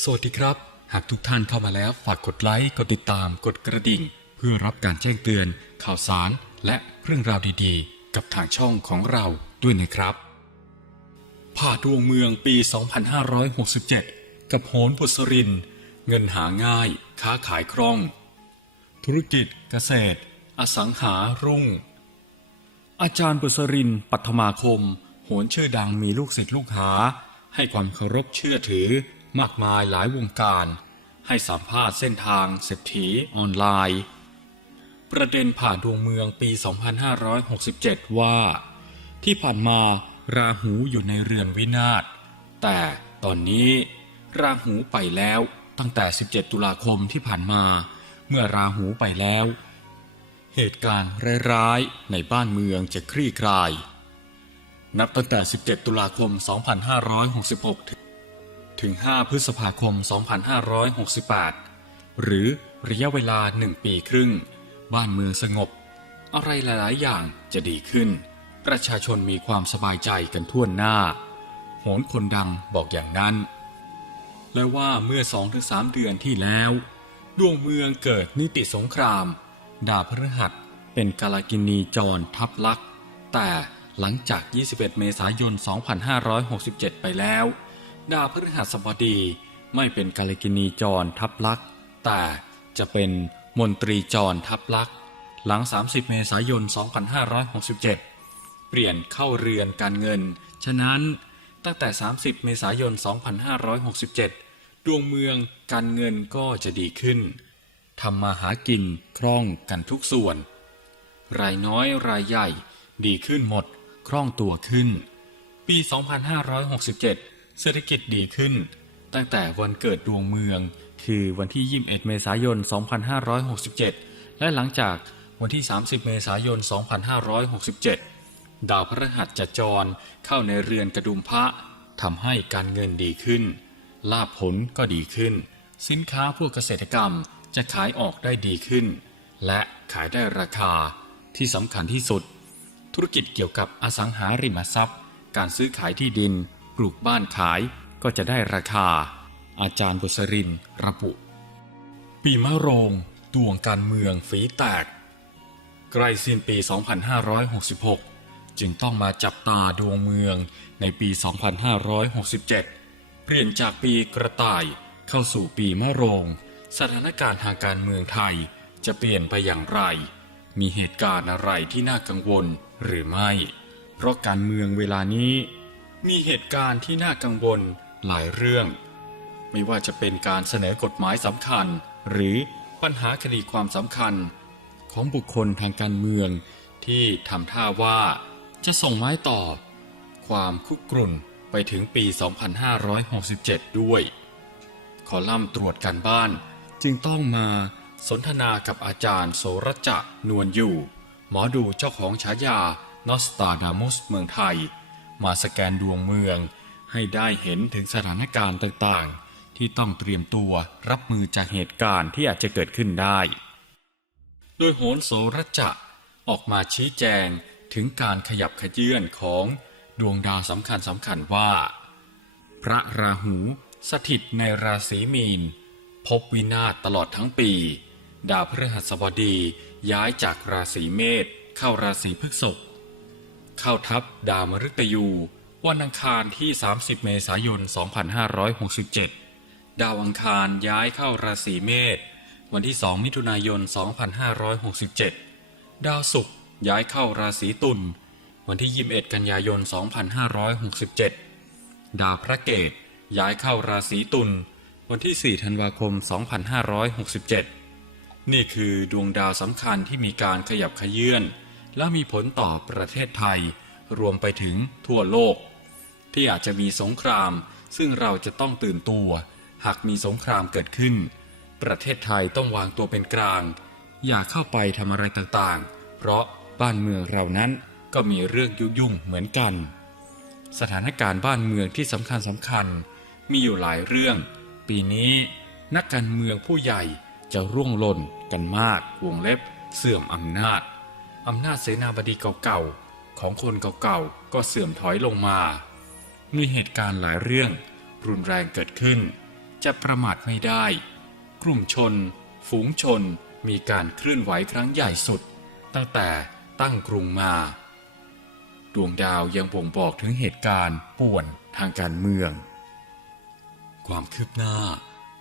สวัสดีครับ หากทุกท่านเข้ามาแล้วฝากกดไลค์ กดติดตาม กดกระดิ่ง เพื่อรับการแจ้งเตือน ข่าวสาร และเรื่องราวดีๆ กับทางช่องของเราด้วยนะครับผ่าดวงเมืองปี 2567 กับโหนพุสริน เงินหาง่าย ค้าขายคล่อง ธุรกิจเกษตร อสังหารุ่ง อาจารย์บุษรินทร์ปัทมาคม โหนชื่อดังมีลูกศิษย์ลูกหา ให้ความเคารพเชื่อถือ มากมายหลายวงการ ให้สัมภาษณ์เส้นทางเศรษฐีออนไลน์ ประเด็นผ่านดวงเมืองปี 2567 ว่า ที่ผ่านมาราหูอยู่ในเรือนวินาศ แต่ตอนนี้ ราหูไปแล้วตั้งแต่ 17 ตุลาคมที่ผ่านมา เมื่อราหูไปแล้ว เหตุการณ์ร้ายๆในบ้านเมืองจะคลี่คลาย นับตั้งแต่ 17 ตุลาคม 2566 ถึง 5 พฤษภาคม 2568 หรือระยะเวลาหนึ่งปีครึ่ง บ้านเมืองสงบ อะไรหลายๆ อย่างจะดีขึ้น ประชาชนมีความสบายใจกันทั่วหน้า โหนคนดังบอกอย่างนั้น และว่าเมื่อสองถึงสามเดือนที่แล้ว ดวงเมืองเกิดนิติสงคราม ดาพฤหัสเป็นกาลกินีจรทับลักษ์แต่หลังจาก 21 เมษายน 2567 ไปแล้ว ดาวพฤหัสบดีไม่เป็นกาลกินีจรทับลักษ์แต่จะเป็นมนตรีจรทับลักษ์หลัง 30 เมษายน 2567 เปลี่ยนเข้าเรือนการเงิน ฉะนั้นตั้งแต่ 30 เมษายน 2567 ดวงเมืองการเงินก็จะดีขึ้นทำมาหากินคล่องกันทุกส่วน รายน้อยรายใหญ่ดีขึ้นหมด คล่องตัวขึ้น ปี 2567 เศรษฐกิจดีขึ้น ตั้งแต่วันเกิดดวงเมือง คือวันที่ 21 เมษายน 2567 และหลังจากวันที่ 30 เมษายน 2567 ดาวพฤหัสจะจรเข้าในเรือนกระดุมพระทำให้การเงินดีขึ้น ลาภผลก็ดีขึ้น สินค้าพวกเกษตรกรรมจะขายออกได้ดีขึ้น และขายได้ราคาที่สำคัญที่สุด ธุรกิจเกี่ยวกับอสังหาริมทรัพย์ การซื้อขายที่ดิน ปลูกบ้านขายก็จะได้ราคา อาจารย์บุษรินทร์ระบุ ปีมะโรงดวงการเมืองฝีแตก ใกล้สิ้นปี 2566 จึงต้องมาจับตาดวงเมืองในปี 2567 เปลี่ยนจากปีกระต่ายเข้าสู่ปีมะโรง สถานการณ์ทางการเมืองไทยจะเปลี่ยนไปอย่างไร มีเหตุการณ์อะไรที่น่ากังวลหรือไม่ เพราะการเมืองเวลานี้ มีเหตุการณ์ที่น่ากังวลหลายเรื่อง ไม่ว่าจะเป็นการเสนอกฎหมายสำคัญ หรือปัญหาคดีความสำคัญ ของบุคคลทางการเมือง ที่ทำท่าว่าจะส่งไม้ต่อ ความคุกรุ่นไปถึงปี 2567 ด้วย คอลัมน์ตรวจการบ้านจึงต้องมาสนทนากับอาจารย์โสรจะนวลอยู่ หมอดูเจ้าของฉายานอสตาดามุสเมืองไทย มาสแกนดวงเมือง ให้ได้เห็นถึงสถานการณ์ต่างๆ ที่ต้องเตรียมตัวรับมือจากเหตุการณ์ที่อาจจะเกิดขึ้นได้ โดยโหนโสรจะออกมาชี้แจงถึงการขยับขยื่นของดวงดาวสำคัญสำคัญว่า พระราหูสถิตในราศีมีน พบวินาศตลอดทั้งปี ดาวพฤหัสบดีย้ายจากราศีเมษเข้าราศีพฤษภ เข้าทับดาวมฤตยูวันอังคารที่ 30 เมษายน 2567 ดาวอังคารย้ายเข้าราศีเมษวันที่ 2 มิถุนายน 2567 ดาวศุกร์ย้ายเข้าราศีตุลวันที่ 21 กันยายน 2567 ดาวพระเกตย้ายเข้าราศีตุลวันที่ 4 ธันวาคม 2567 นี่คือดวงดาวสำคัญที่มีการขยับขยื่น และมีผลต่อประเทศไทย รวมไปถึงทั่วโลก ที่อาจจะมีสงคราม ซึ่งเราจะต้องตื่นตัว หากมีสงครามเกิดขึ้น ประเทศไทยต้องวางตัวเป็นกลาง อย่าเข้าไปทำอะไรต่างๆ เพราะบ้านเมืองเรานั้นก็มีเรื่องยุ่งๆเหมือนกัน สถานการณ์บ้านเมืองที่สำคัญสำคัญ มีอยู่หลายเรื่อง ปีนี้นักการเมืองผู้ใหญ่จะร่วงหล่นกันมากวงเล็บเสื่อมอำนาจ อำนาจเสนาบดีเก่าๆ ของคนเก่าๆ ก็เสื่อมถอยลงมา มีเหตุการณ์หลายเรื่องรุนแรงเกิดขึ้น จะประมาทไม่ได้ กลุ่มชน ฝูงชนมีการเคลื่อนไหวครั้งใหญ่สุด ตั้งแต่ตั้งกรุงมา ดวงดาวยังบ่งบอกถึงเหตุการณ์ป่วนทางการเมือง ความคืบหน้า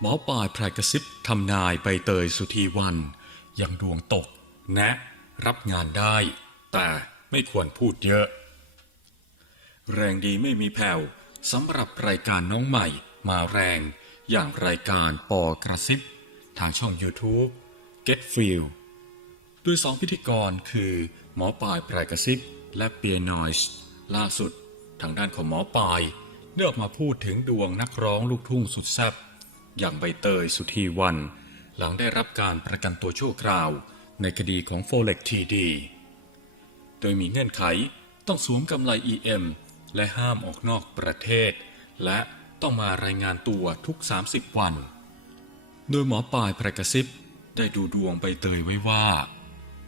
หมอปลายพรกระซิบทำนายใบเตยสุธีวัน ยังดวงตก แนะ รับงานได้ แต่ไม่ควรพูดเยอะ แรงดีไม่มีแผ่วสำหรับรายการน้องใหม่มาแรงอย่างรายการปอกระซิบ ทางช่อง YouTube Get Feel โดยสองพิธีกรคือหมอปลายปลายกระซิบ และเปียนอยส์ล่าสุด ทางด้านของหมอปลายได้ออกมาพูดถึงดวงนักร้องลูกทุ่งสุดแซ่บอย่างใบเตยสุธีวัน หลังได้รับการประกันตัวชั่วคราว ในคดีของโฟเล็กทีดี โดยมีเงื่อนไขต้องสวมกำไร EM และห้ามออกนอกประเทศ และต้องมารายงานตัวทุก 30 วัน โดยหมอปลายประกระซิบได้ดูดวงใบเตยไว้ว่า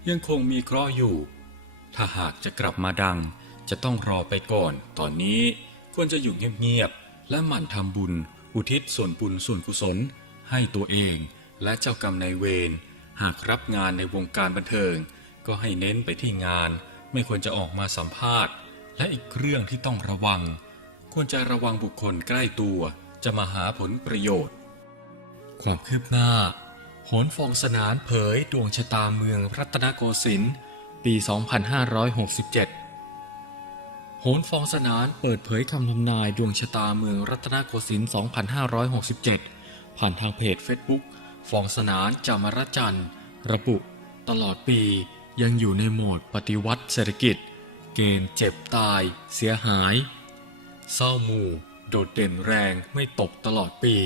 ยังคงมีเคราะห์อยู่ ถ้าหากจะกลับมาดังจะต้องรอไปก่อน ตอนนี้ควรจะอยู่เงียบๆ และหมั่นทำบุญ อุทิศส่วนบุญส่วนกุศล ให้ตัวเองและเจ้ากรรมนายเวร หากรับงานในวงการบันเทิง ก็ให้เน้นไปที่งาน ไม่ควรจะออกมาสัมภาษณ์ และอีกเรื่องที่ต้องระวัง ควรจะระวังบุคคลใกล้ตัว จะมาหาผลประโยชน์ ความคืบหน้าโหนฟองสนานเผยดวงชะตาเมืองรัตนโกสินทร์ปี 2567 โหนฟองสนานเปิดเผยคำทำนายดวงชะตาเมืองรัตนโกสินทร์ 2567 ผ่านทางเพจ Facebook ฟองสนานจามรจันทร์ระบุ ตลอดปียังอยู่ในโหมดปฏิวัติเศรษฐกิจ เกณฑ์เจ็บตาย เสียหาย เศร้าหมู่ โดดเด่นแรงไม่ตกตลอดปี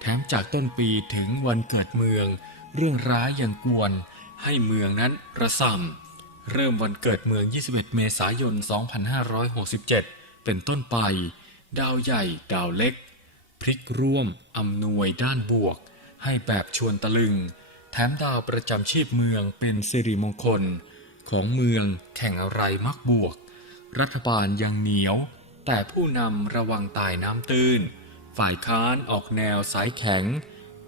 แถมจากต้นปีถึงวันเกิดเมือง เรื่องร้ายยังกวน ให้เมืองนั้นระส่ำเริ่มวันเกิดเมือง 21 เมษายน 2567 เป็นต้นไป ดาวใหญ่ดาวเล็กพลิกร่วมอำนวยด้านบวก ให้แบบชวนตะลึง แถมดาวประจำชีพเมืองเป็นสิริมงคล ของเมืองแข่งอะไรมักบวก รัฐบาลยังเหนียว แต่ผู้นำระวังตายน้ำตื้น ฝ่ายค้านออกแนวสายแข็ง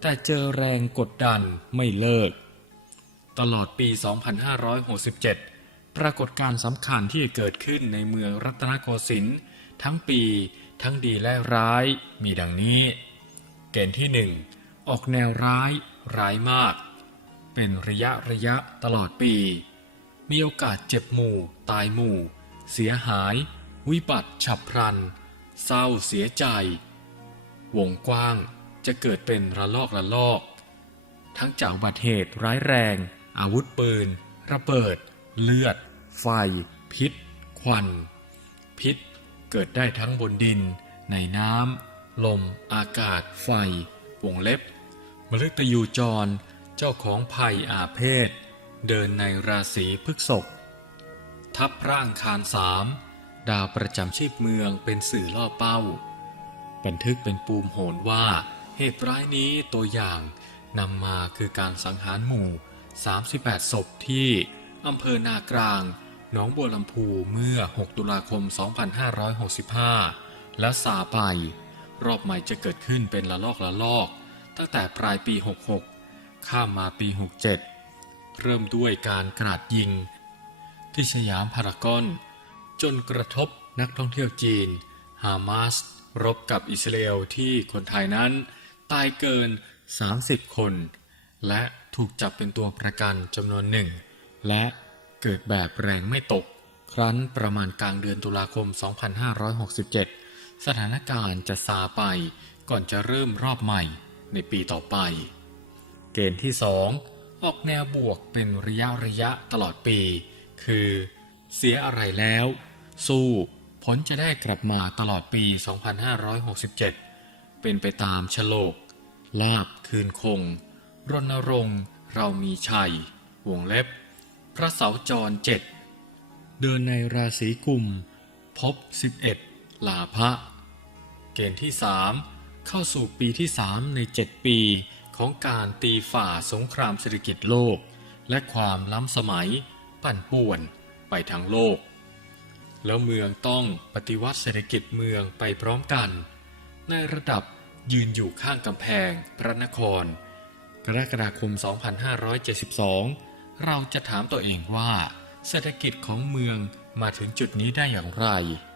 แต่เจอแรงกดดันไม่เลิก ตลอดปี 2567 ปรากฏการสำคัญที่เกิดขึ้นในเมืองรัตนโกสินทร์ทั้งปีทั้งดีและร้ายมีดังนี้ เกณฑ์ที่หนึ่ง ออกแนวร้ายร้ายมาก เป็นระยะระยะตลอดปี มีโอกาสเจ็บหมู่ ตายหมู่ เสียหาย วิบัติฉับพลัน เศร้าเสียใจ วงกว้างจะเกิดเป็นระลอกระลอก ทั้งจากอุบัติเหตุร้ายแรง อาวุธปืน ระเบิด เลือด ไฟ พิษ ควัน พิษเกิดได้ทั้งบนดิน ในน้ำลม อากาศ ไฟ วงเล็บ มฤตยูจร เจ้าของภัยอาเพศ เดินในราศีพฤกษภทับระอังคารสามดาวประจำชีพเมืองเป็นสื่อล่อเป้า บันทึกเป็นปูมโหนว่าเหตุร้ายนี้ตัวอย่างนำมาคือการสังหารหมู่ 38 ศพที่อำเภอนากลางหนองบัวลำพูเมื่อ 6 ตุลาคม 2565 และสาไป รอบใหม่จะเกิดขึ้นเป็นละลอกละลอก ตั้งแต่ปลายปี 66 ข้ามมาปี 67 เริ่มด้วยการกราดยิง ที่สยามพารากอน จนกระทบนักท่องเที่ยวจีน ฮามาส รบกับอิสราเอลที่คนไทยนั้น ตายเกิน 30 คน และถูกจับเป็นตัวประกันจำนวนหนึ่ง และเกิดแบบแรงไม่ตก ครั้นประมาณกลางเดือนตุลาคม 2567 สถานการณ์จะซาไปก่อนจะเริ่มรอบใหม่ ในปีต่อไป เกณฑ์ที่ 2 ออกแนวบวกเป็นระยะระยะตลอดปี คือ เสียอะไรแล้ว สู้ผลจะได้กลับมาตลอดปี 2567 เป็นไปตามฉลก ลาบคืนคง รณรงค์ เรามีชัย วงเล็บ พระเสาจรเจ็ดเดินในราศีกุม พบ 11 ลาภะเกณฑ์ที่3 เข้าสู่ปีที่ 3 ใน 7 ปีของการตีฝ่าสงครามเศรษฐกิจโลก และความล้ำสมัย ปั่นป่วนไปทั้งโลก แล้วเมืองต้องปฏิวัติเศรษฐกิจเมืองไปพร้อมกัน ในระดับยืนอยู่ข้างกำแพงพระนคร กรกฎาคม 2572 เราจะถามตัวเองว่า เศรษฐกิจของเมืองมาถึงจุดนี้ได้อย่างไร